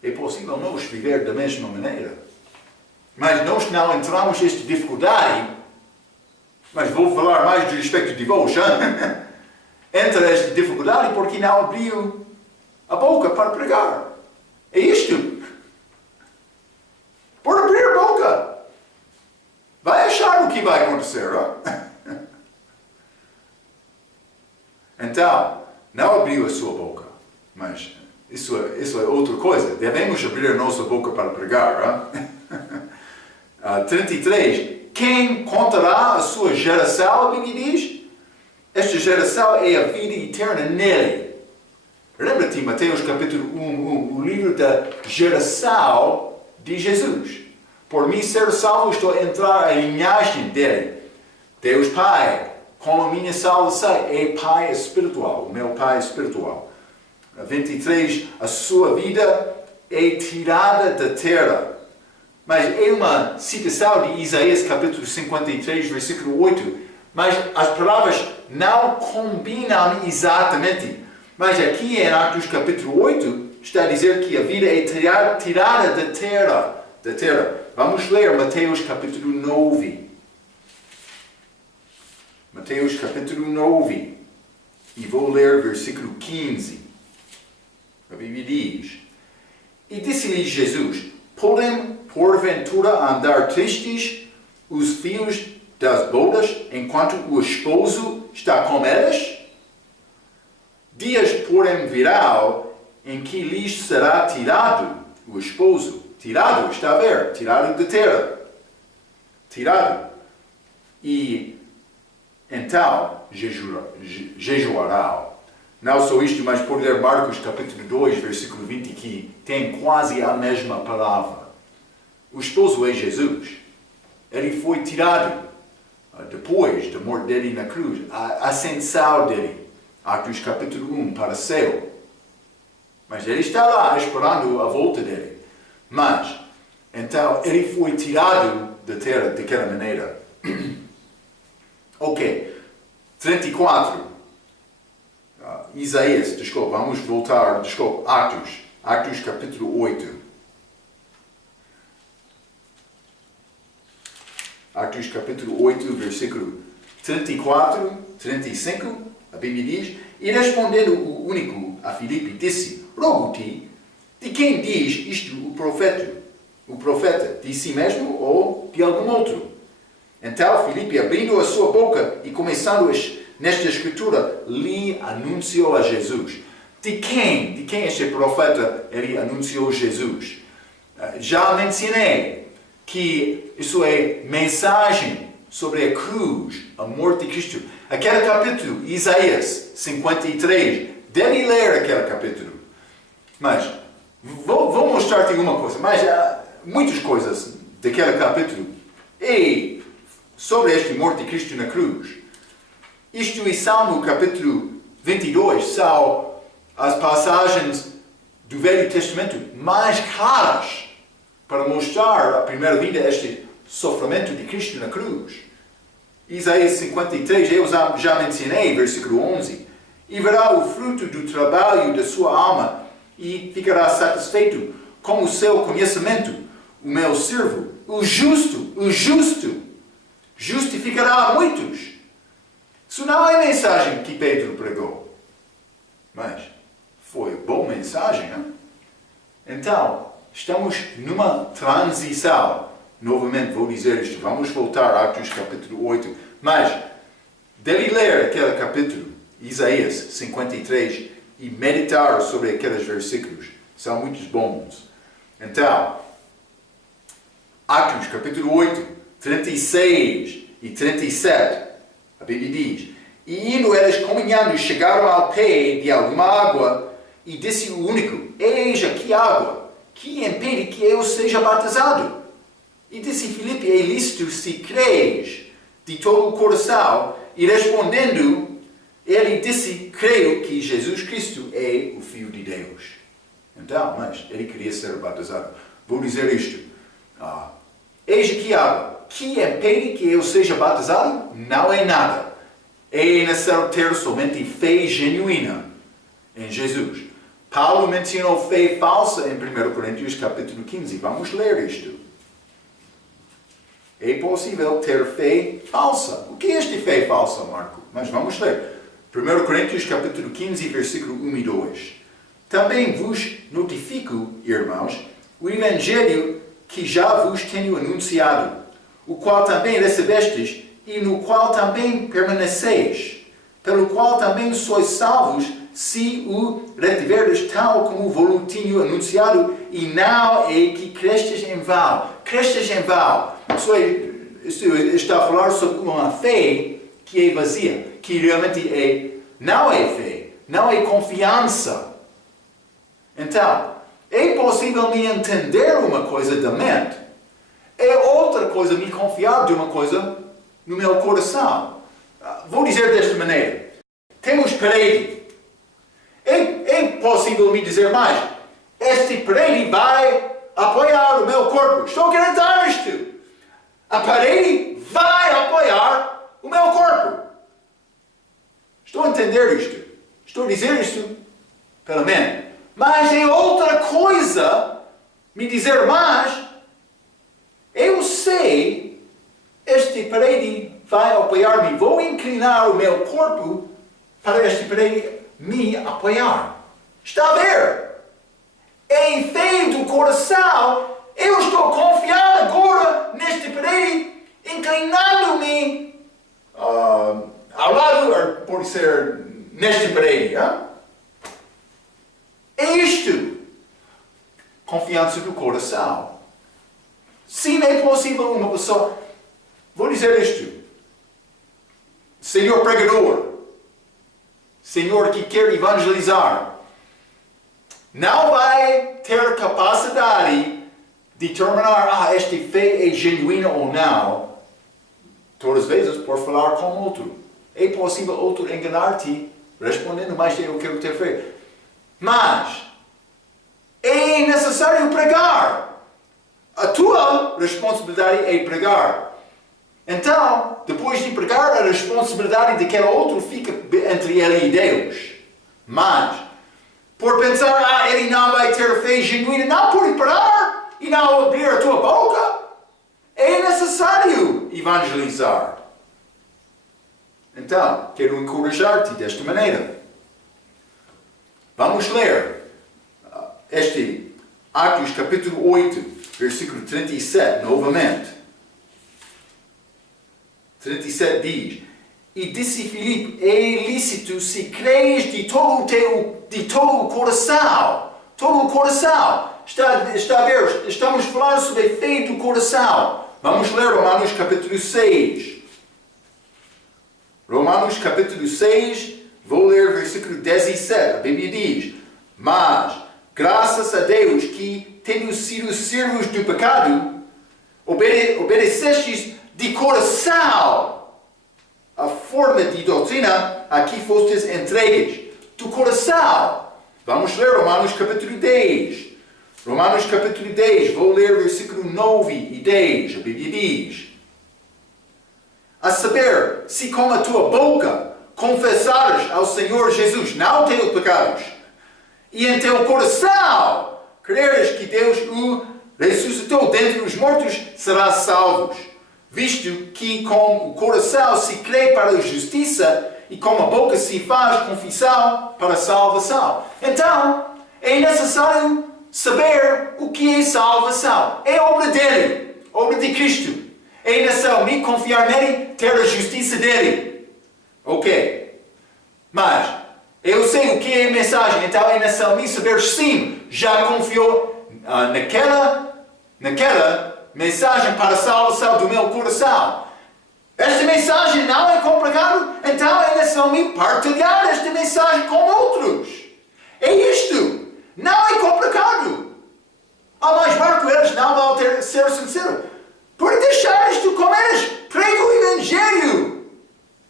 É possível nós viver da mesma maneira. Mas nós não entramos nesta dificuldade. Mas vou falar mais de respeito de vós. Entra esta dificuldade porque não abriu a boca para pregar. É isto. Por abrir a boca. Vai achar o que vai acontecer. Então, não abriu a sua boca. Mas isso é outra coisa. Devemos abrir a nossa boca para pregar. 33. Quem contará a sua geração, a Bíblia diz? Esta geração é a vida eterna nele. Lembra-te, Mateus capítulo 1, o livro da geração de Jesus. Por mim ser salvo, estou a entrar a linhagem dele. Deus Pai, com a minha salvação, é Pai espiritual, o meu Pai espiritual. 23, a sua vida é tirada da terra. Mas é uma citação de Isaías capítulo 53, versículo 8. Mas as palavras não combinam exatamente. Mas aqui em Atos capítulo 8, está a dizer que a vida é tirada da terra. Vamos ler Mateus capítulo 9. Mateus capítulo 9. E vou ler versículo 15. A Bíblia diz: E disse-lhe Jesus: Podem porventura andar tristes os filhos das bodas enquanto o esposo está com elas? Dias, porém, virão em que lhes será tirado o esposo. Tirado, está a ver? Tirado da terra. Tirado. E então jejuarão. Não só isto, mas por ler Marcos capítulo 2, versículo 20, que tem quase a mesma palavra. O esposo é Jesus. Ele foi tirado depois da morte dele na cruz, a ascensão dele. Atos capítulo 1, para o céu. Mas ele está lá esperando a volta dele. Mas, então, ele foi tirado da terra daquela maneira. Ok. 34. Isaías, vamos voltar, Atos capítulo 8. Atos capítulo 8, versículo 34, 35, a Bíblia diz: E respondendo o único a Filipe, disse: Rogo-te, de quem diz isto o profeta? O profeta, de si mesmo ou de algum outro? Então Filipe, abrindo a sua boca e começando nesta escritura, lhe anunciou a Jesus. De quem este profeta ele anunciou Jesus? Já mencionei que isso é mensagem sobre a cruz, a morte de Cristo. Aquele capítulo, Isaías 53, deve ler aquele capítulo. Mas vou mostrar-te uma coisa, mas há muitas coisas daquele capítulo. E sobre esta morte de Cristo na cruz. Isto e Salmo capítulo 22 são as passagens do Velho Testamento mais claras para mostrar a primeira vinda este sofrimento de Cristo na cruz. Isaías 53, eu já mencionei, versículo 11. E verá o fruto do trabalho da sua alma e ficará satisfeito com o seu conhecimento. O meu servo, o justo, justificará muitos. Isso não é a mensagem que Pedro pregou. Mas foi boa mensagem, não? Então, estamos numa transição. Novamente vou dizer isto. Vamos voltar a Atos capítulo 8. Mas deve ler aquele capítulo, Isaías 53, e meditar sobre aqueles versículos. São muito bons. Então, Atos capítulo 8, 36 e 37. A Bíblia diz: E indo eles caminhando, chegaram ao pé de alguma água, e disse o único: Eis aqui água, que impede que eu seja batizado? E disse Filipe: É lícito se crees de todo o coração. E respondendo, ele disse: Creio que Jesus Cristo é o Filho de Deus. Então, mas ele queria ser batizado. Vou dizer isto: Eis aqui água, que impede que eu seja batizado? Não é nada. É necessário ter somente fé genuína em Jesus. Paulo mencionou fé falsa em 1 Coríntios capítulo 15. Vamos ler isto. É possível ter fé falsa. O que é esta fé falsa, Marco? Mas vamos ler. 1 Coríntios capítulo 15, versículo 1 e 2. Também vos notifico, irmãos, o evangelho que já vos tenho anunciado, o qual também recebestes e no qual também permaneceis, pelo qual também sois salvos, se o retiverdes tal como vos tinha anunciado, e não é que crestes em vão. Crestes em vão. Isso está a falar sobre uma fé que é vazia, que realmente não é fé, não é confiança. Então, é possível me entender uma coisa da mente, é outra coisa me confiar de uma coisa no meu coração. Vou dizer desta maneira: temos parede. É possível me dizer mais: este parede vai apoiar o meu corpo. Estou a acreditar nisto. A parede vai apoiar o meu corpo. Estou a entender isto. Estou a dizer isto pela mente. Mas é outra coisa me dizer mais: eu sei, este parede vai apoiar-me. Vou inclinar o meu corpo para este parede me apoiar. Está a ver? Em fé do coração, eu estou confiando agora neste parede, inclinando-me ao lado, pode ser neste parede. É isto. Confiança do coração. Sim, é possível uma pessoa... Vou dizer isto. Senhor pregador, Senhor que quer evangelizar, não vai ter capacidade de determinar esta fé é genuína ou não, todas as vezes por falar com outro. É possível outro enganar-te respondendo, mas eu quero ter fé. Mas é necessário pregar. A tua responsabilidade é pregar. Então, depois de pregar, a responsabilidade daquele outro fica entre ele e Deus. Mas, por pensar, ele não vai ter fé genuína, não pode parar e não abrir a tua boca, é necessário evangelizar. Então, quero encorajar-te desta maneira. Vamos ler este Atos capítulo 8, versículo 37, novamente. 37 diz: e disse Filipe, é lícito se crees de todo o coração. Todo o coração. Está a ver? Estamos falando sobre a fé do coração. Vamos ler Romanos capítulo 6. Romanos capítulo 6, vou ler versículo 17. A Bíblia diz: mas, graças a Deus que, tendo sido servos do pecado, obedecestes de coração a forma de doutrina a que fostes entregues. Do coração. Vamos ler Romanos capítulo 10. Romanos capítulo 10, vou ler versículo 9 e 10. A Bíblia diz: a saber, se com a tua boca confessares ao Senhor Jesus, não teus pecados, e em teu coração creres que Deus o ressuscitou dentre os mortos, serás salvos. Visto que com o coração se crê para a justiça e com a boca se faz confissão para a salvação. Então, é necessário saber o que é salvação. É obra dele, obra de Cristo. É necessário me confiar nele, ter a justiça dele. Ok. Mas, eu sei o que é a mensagem, então é necessário me saber sim, já confiou naquela mensagem para a salvação do meu coração. Esta mensagem não é complicada, então é necessário me partilhar esta mensagem com outros. É isto. Não é complicado. Mas Marco, eles não vão ser sinceros. Por deixar isto como eles pregam o Evangelho.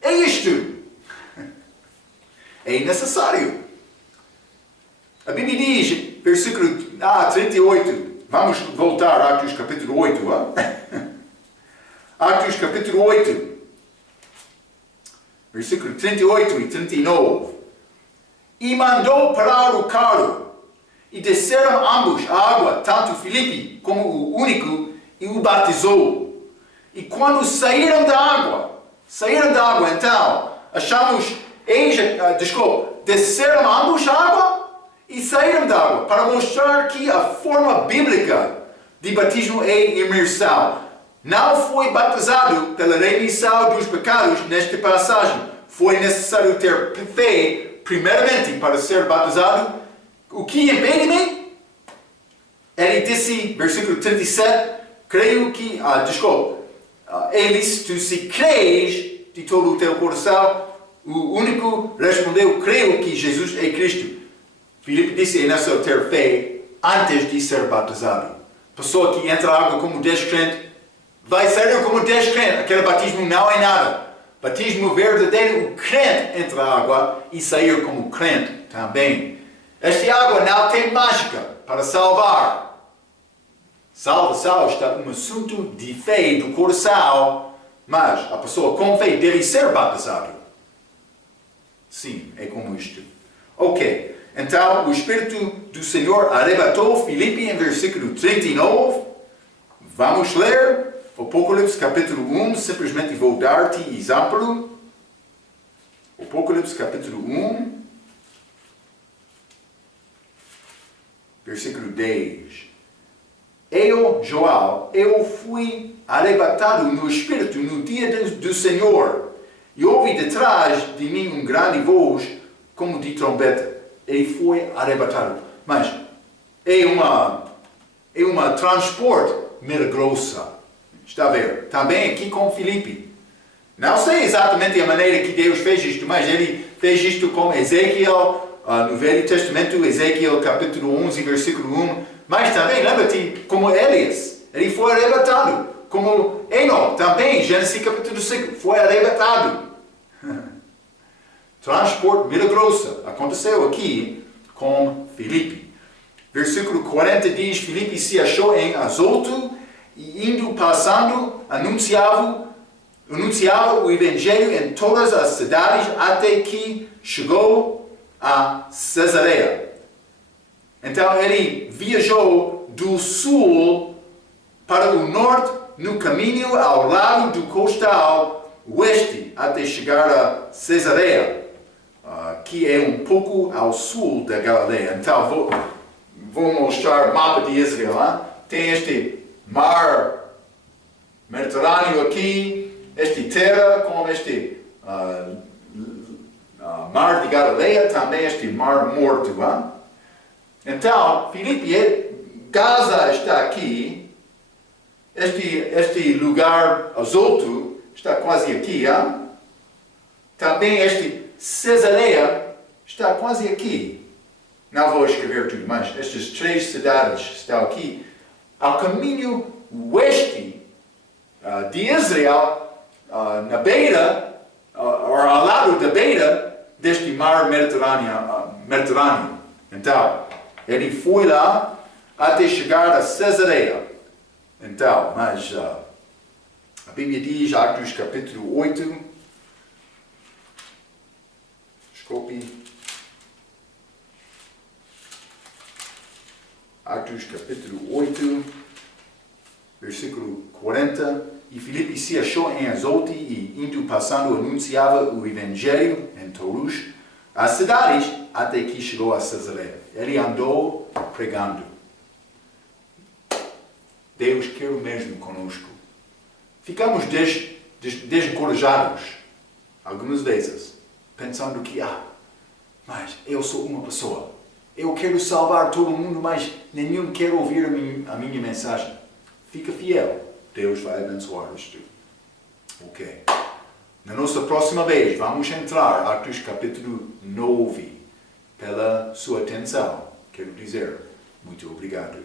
É isto. É necessário. A Bíblia diz, versículo 38. Vamos voltar a Atos capítulo 8. Atos capítulo 8. Versículo 38 e 39. E mandou parar o carro. E desceram ambos a água, tanto Filipe como o único, e o batizou. E quando saíram da água, então, desceram ambos a água e saíram da água, para mostrar que a forma bíblica de batismo é imersão. Não foi batizado pela remissão dos pecados nesta passagem. foi necessário ter fé, primeiramente, para ser batizado. O que impede-me? Ele disse, versículo 37, creio que, ele disse, tu se crês de todo o teu coração, o único respondeu, creio que Jesus é Cristo. Filipe disse, é necessário ter fé antes de ser batizado. Pessoa que entra na água como descrente, vai sair como descrente. Aquele batismo não é nada. Batismo verdadeiro, o crente entra na água e sair como crente também. Esta água não tem mágica para salvar. Salvação está um assunto de fé do coração, mas a pessoa com fé deve ser batizada. Sim, é como isto. Ok, então o Espírito do Senhor arrebatou Filipe em versículo 39. Vamos ler Apocalipse capítulo 1, simplesmente vou dar-te exemplo. Apocalipse capítulo 1, versículo 10. Eu fui arrebatado no Espírito no dia do Senhor, e ouvi detrás de mim um grande voz, como de trombeta. Ele foi arrebatado. Mas é uma transporte milagrosa. Está a ver? Também aqui com Filipe. Não sei exatamente a maneira que Deus fez isto, mas ele fez isto com Ezequiel, no Velho Testamento, Ezequiel capítulo 11, versículo 1. Mas também, lembra-te, como Elias, ele foi arrebatado. Como Enoch, também, Gênesis capítulo 5, foi arrebatado. Transporte milagroso aconteceu aqui com Filipe. Versículo 40 diz, Filipe se achou em Azoto e indo passando, anunciava o Evangelho em todas as cidades até que chegou a Cesareia. Então ele viajou do sul para o norte no caminho ao lado do costal oeste até chegar a Cesareia, que é um pouco ao sul da Galileia. Então vou mostrar o mapa de Israel. Hein? Tem este mar Mediterrâneo aqui, esta terra com este mar de Galileia, também este mar morto. Hein? Então, Filipe, Gaza está aqui, este lugar Azoto está quase aqui, hein? Também este Cesareia está quase aqui. Não vou escrever tudo, mas estas 3 cidades estão aqui, ao caminho oeste de Israel, na beira, ou ao lado da beira deste mar Mediterrâneo. Então, ele foi lá até chegar a Cesareia. Então, mas a Bíblia diz, Atos capítulo 8, desculpe, Atos capítulo 8, versículo 40, e Filipe se achou em Azote e, indo passando, anunciava o Evangelho em todas as cidades até que chegou a Cesareia. Ele andou pregando. Deus quer o mesmo conosco. Ficamos desencorajados, algumas vezes, pensando que, mas eu sou uma pessoa. Eu quero salvar todo mundo, mas nenhum quer ouvir a minha mensagem. Fica fiel. Deus vai abençoar isto. Ok. Na nossa próxima vez, vamos entrar em Atos capítulo 9. Pela sua atenção, quero dizer muito obrigado.